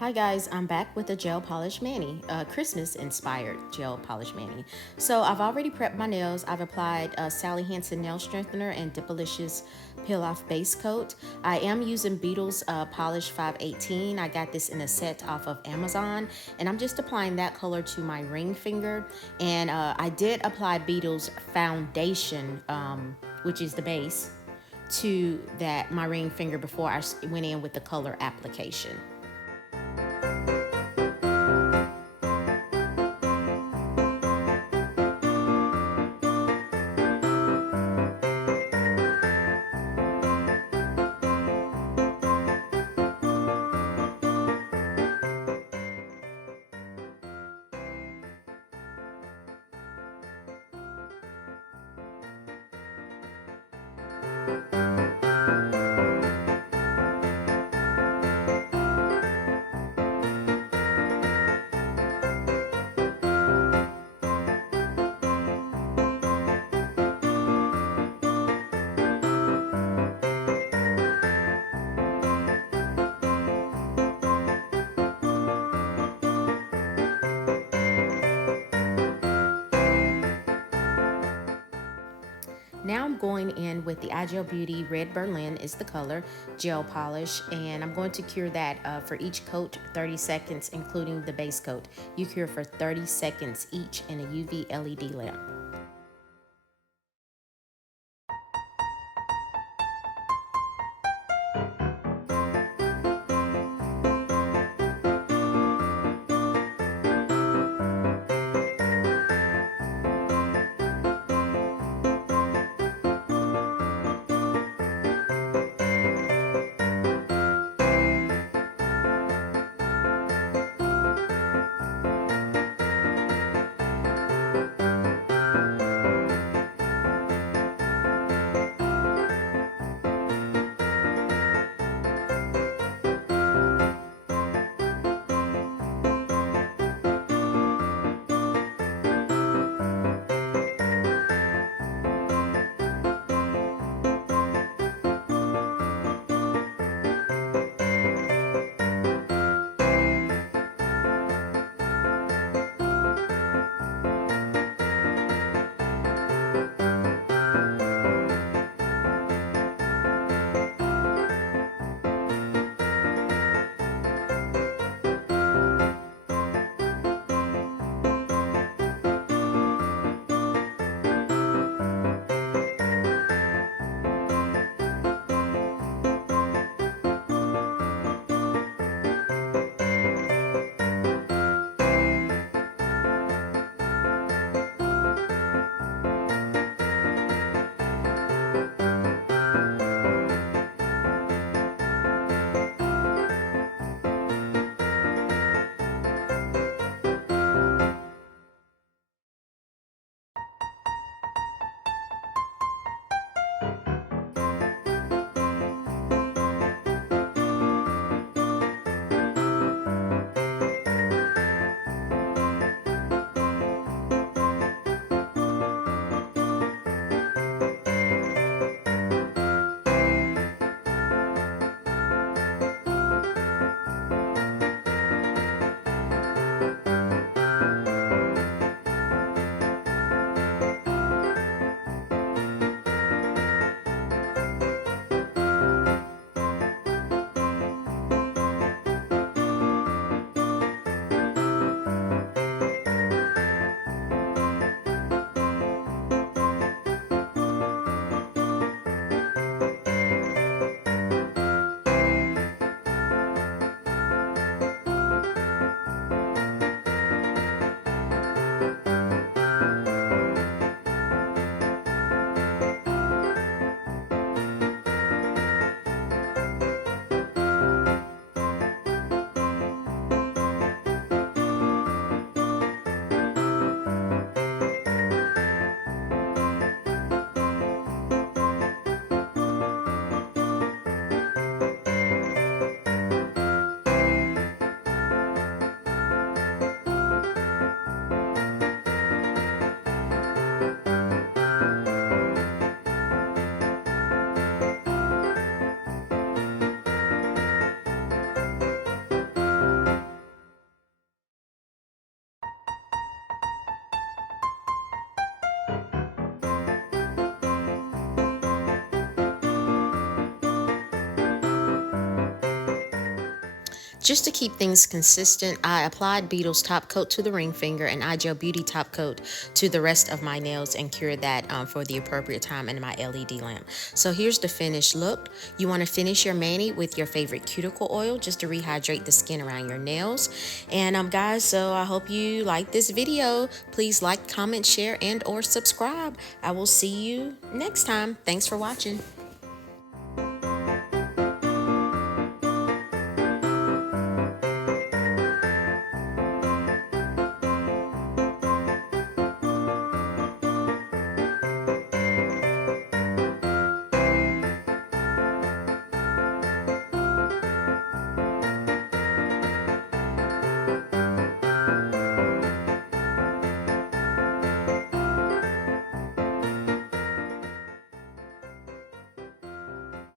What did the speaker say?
Hi guys, I'm back with a gel polish mani, Christmas inspired gel polish mani. So I've already prepped my nails. I've applied Sally Hansen Nail Strengthener and Dipalicious Peel Off Base Coat. I am using Beetle's Polish 518. I got this in a set off of Amazon, and I'm just applying that color to my ring finger. And I did apply Beetle's foundation, which is the base, to my ring finger before I went in with the color application. Now I'm going in with the iGel Beauty Red Berlin is the color, gel polish, and I'm going to cure that for each coat 30 seconds, including the base coat. You cure for 30 seconds each in a UV LED lamp. Just to keep things consistent, I applied Beetle's top coat to the ring finger and iGel Beauty top coat to the rest of my nails and cured that for the appropriate time in my LED lamp. So here's the finished look. You want to finish your mani with your favorite cuticle oil just to rehydrate the skin around your nails. And guys, so I hope you like this video. Please like, comment, share, and or subscribe. I will see you next time. Thanks for watching.